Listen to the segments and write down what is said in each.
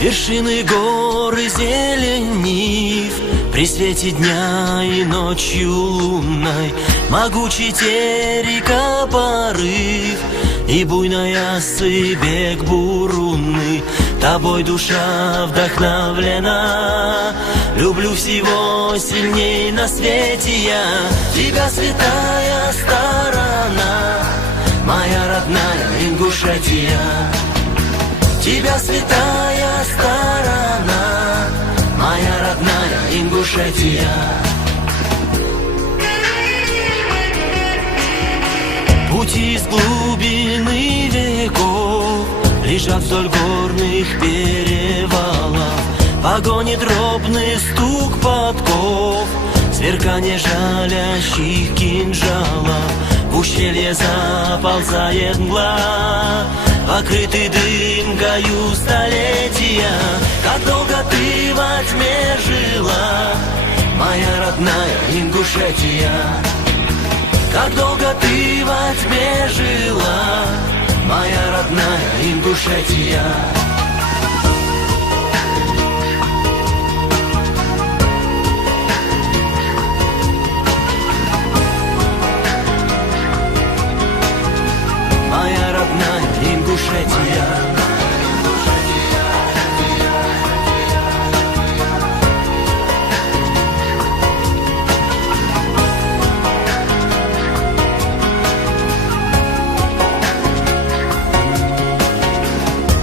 Вершины горы зелень нив, при свете дня и ночью лунной, могучий терека порыв и буйная бег бурунный. Тобой душа вдохновлена, люблю всего сильней на свете я. Тебя, святая сторона, моя родная Ингушетия. Тебя, святая сторона, моя родная Ингушетия. Пути из глубины веков лежат вдоль горных перевалов, погони дробный стук подков, сверкание жалящих кинжалов. В ущелье заползает мгла, покрытый дымкою столетия. Как долго ты во тьме жила, моя родная Ингушетия. Как долго ты во тьме жила, моя родная Ингушетия. Моя родная Ингушетия.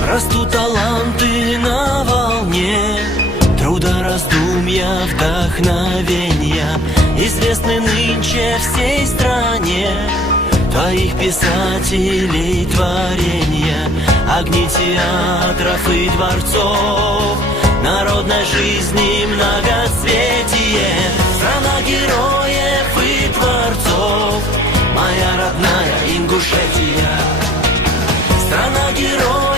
Растут таланты на волне труда, раздумья, вдохновения, известны нынче всей стране. Твоих писателей творения, огни театров и дворцов, народной жизни многоцветие, страна героев и творцов, моя родная Ингушетия. Страна героев